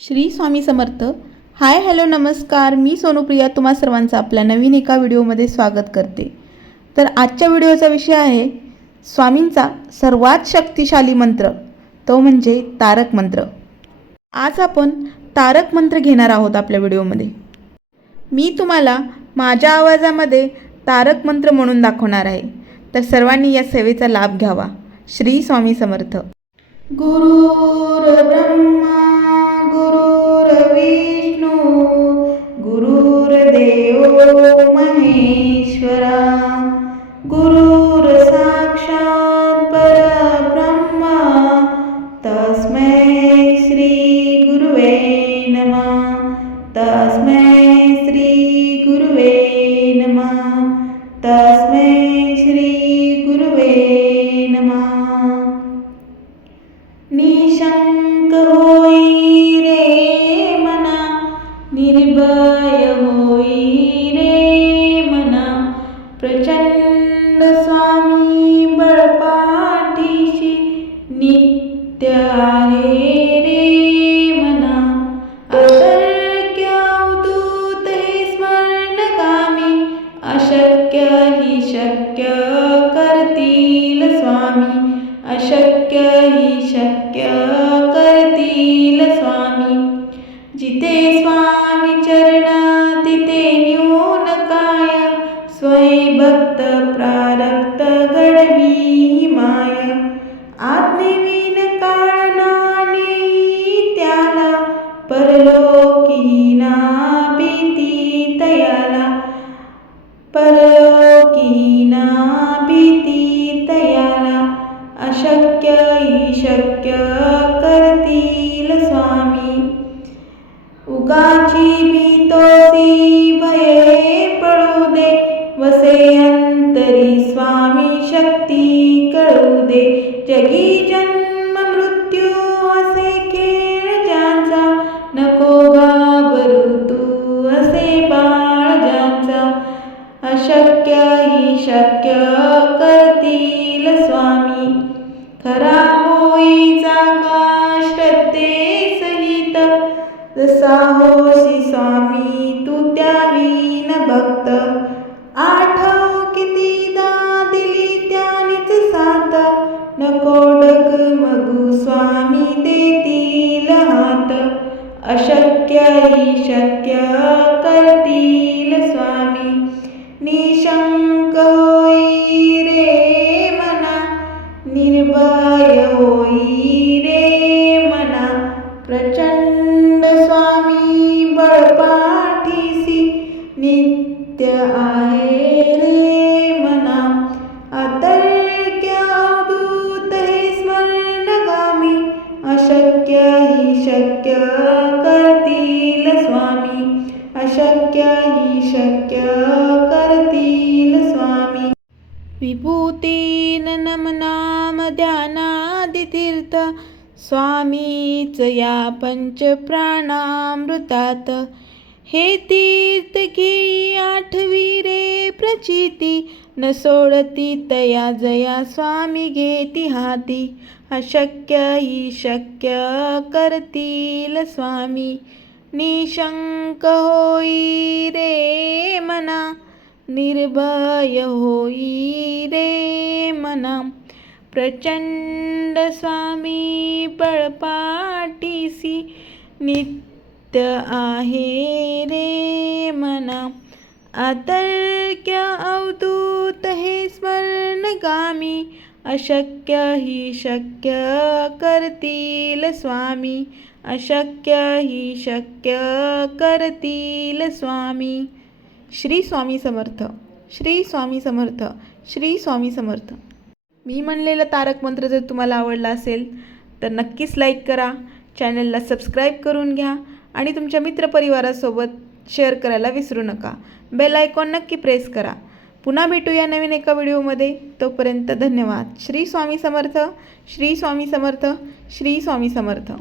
Shri Swami Samarth. Hi hello नमस्कार, मी सोनुप्रिया तुम्हा सर्वांचं आपल्या नवीन एका व्हिडिओमध्ये स्वागत करते. तर आजच्या व्हिडिओचा विषय आहे स्वामींचा सर्वात शक्तिशाली मंत्र, तो म्हणजे तारक मंत्र. आज आपण तारक मंत्र घेणार आहोत आपल्या व्हिडिओमध्ये. मी तुम्हाला माझ्या आवाजामध्ये तारक मंत्र म्हणून दाखवणार आहे, तर सर्वांनी या सेवेचा लाभ घ्यावा. श्री स्वामी समर्थ. गुरुर्ब्रह्मा गुरुर्विष्णू गुरुर्देवो महेश्वरा गुरुर्साक्षात् परब्रह्मा तस्मै श्री गुरुवे नमः. तस्मै श्री गुरुवे नमः. तस्मै श्री गुरुवे नमः. निशंक होई रे मना, निर्भय होई रे मना, प्रचंड स्वामी बळपाठीशी नित्य आहे रे मना. अतर्क्य अवधूत हे स्मरणकामी, अशक्य ही शक्य करतील स्वामी. अशक्य ही शक्य करतील स्वामी. जिथे स्वामी चरण तिथे न्यून काय, स्वयं भक्त प्रारब्ध घडवी माय. आज्ञेविन काळ नाही त्याला, परलोकी ना भीती तयाला. परलोकी ना भीती तयाला. अशक्य ही शक्य करतील स्वामी. उगाची भीतोसी भये पडू दे, वसे अंतरी स्वामी शक्ती कळू दे. जगी जन्म मृत्यू असे खेळ ज्यांचा, नको घाबरू तू असे बाळ ज्यांचा. अशक्य ही शक्य करतील स्वामी. खरा होईचा का श्रद्धे सहित, जसा होशी स्वामी तू त्यावीन भक्त. आठव कितीदा दिली त्यानीच साथ, नको डगमगू स्वामी देतील हात. अशक्य ही शक्य करतील स्वामी. निशंक होई रे मना, निर्भय होई रे मना, प्रचंड स्वामी बळपाठीसी नित्य आहे रे मना. अतर्क्य अवधूत हे स्मरणगामी, अशक्य ही शक्य करतील स्वामी. अशक्य ही शक्य करतील स्वामी. विभूतीन नमनाम ध्यानादितीर्थ, स्वामीच या पंच प्राणामृतात. हे तीर्थ घेई आठवी रे प्रचिती, न सोडती तया जया स्वामी घेती हाती. अशक्य ही शक्य करतील स्वामी. निशंक होई रे मना, निर्भय होई रे मना, प्रचंड स्वामी बळपाठीसी नित्य आहे रे मना. अतर्क्य अवधूत हे स्मरणगामी, अशक्य ही शक्य करतील स्वामी. अशक्य ही शक्य करतील स्वामी. श्री स्वामी समर्थ. श्री स्वामी समर्थ. श्री स्वामी समर्थ. मी म्हणलेला तारक मंत्र जर तुम्हाला आवडला असेल तर नक्कीच लाईक करा, चॅनलला सबस्क्राईब करून घ्या आणि तुमच्या मित्रपरिवारासोबत शेअर करायला विसरू नका. बेल आयकॉन नक्की प्रेस करा. पुन्हा भेटूया नवीन एका व्हिडिओमध्ये. तोपर्यंत धन्यवाद. श्री स्वामी समर्थ. श्री स्वामी समर्थ. श्री स्वामी समर्थ.